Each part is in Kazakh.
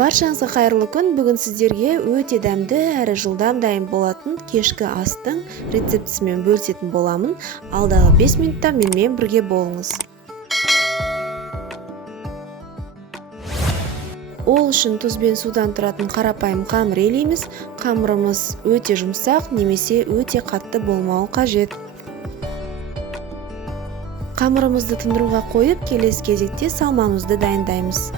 Баршаңызға қайырлы күн. Бүгін сіздерге өте дәмді әрі жылдам дайын болатын кешкі астың рецептісімен бөлісетін боламын. Алдағы 5 минутта менімен бірге болыңыз. Ол үшін тұз бен судан тұратын қарапайым қамыр елейміз. Қамырымыз өте жұмсақ немесе өте қатты болмауы қажет. Қамырымызды тындыруға қойып, келесі кезекте салмамызды дайындаймыз.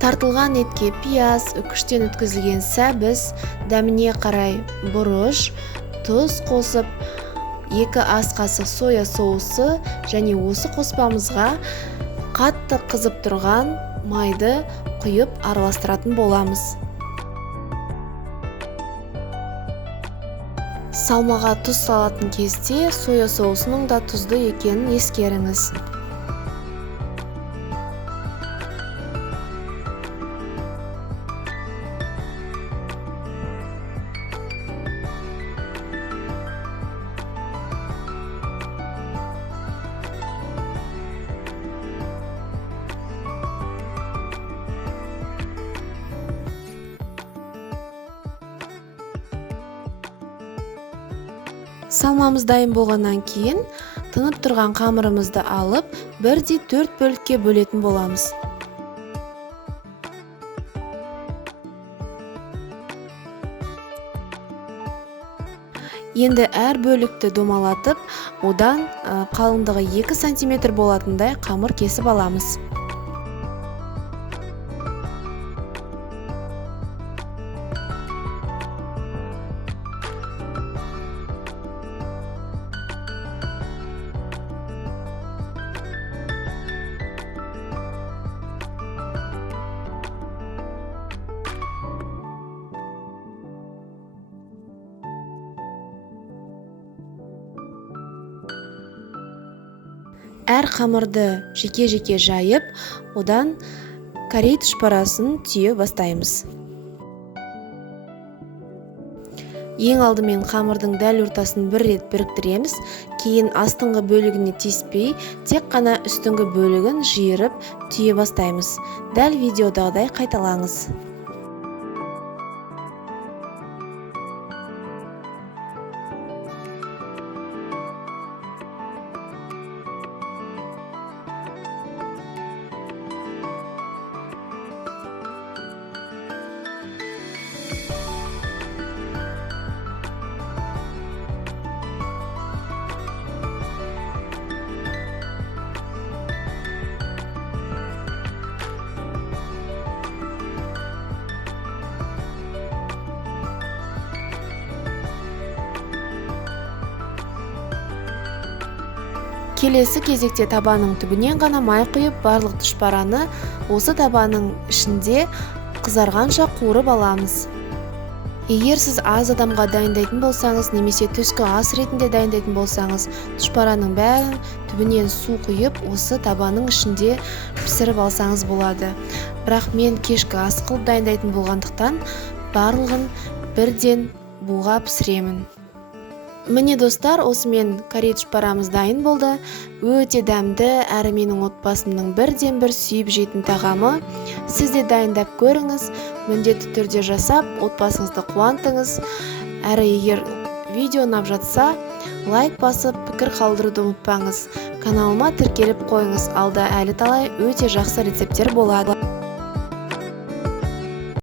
Тартылған етке пияз, үкіштен өткізілген сәбіз, дәміне қарай бұрыш, тұз қосып, 2 ас қасық соя соусы және осы қоспамызға қатты қызып тұрған майды құйып араластыратын боламыз. Салмаға тұз салатын кезде соя соусының да тұзды екенін ескеріңіз. Салмамыз дайын болғаннан кейін тынып тұрған қамырымызды алып, 1/4 бөлікке бөлетін боламыз. Енді әр бөлікті домалатып, одан қалыңдығы 2 см болатындай қамыр кесіп аламыз. Әр қамырды жеке-жеке жайып, одан корей тұшпарасын түйе бастаймыз. Ең алдымен қамырдың дәл ортасын бір рет біріктіреміз, кейін астыңғы бөлігіне тиіспей, тек қана үстіңгі бөлігін жиырып түйе бастаймыз. Дәл видеодағыдай қайталаңыз. Келесі кезекте табаның түбінен ғана май құйып, барлық тұшпараны осы табаның ішінде қызарғанша қуырып аламыз. Егер сіз аз адамға дайындайтын болсаңыз, немесе түскі ас ретінде дайындайтын болсаңыз, тұшпараның бәрін түбінен су құйып, осы табаның ішінде пісіріп алсаңыз болады. Бірақ мен кешкі ас қылып дайындайтын болғандықтан, барлығын бірден буға пісіремін. Міне достар, осымен корей тұшпарамыз дайын болды. Өте дәмді әрі менің отбасымның бірден-бір сүйіп жейтін тағамы. Сіз де дайындап көріңіз, міндетті түрде жасап, отбасыңызды қуантыңыз. Әрі егер видео ұнап жатса, лайк басып, пікір қалдыруды ұмытпаңыз. Каналыма тіркеліп қойыңыз, алда әлі талай өте жақсы рецепттер болады.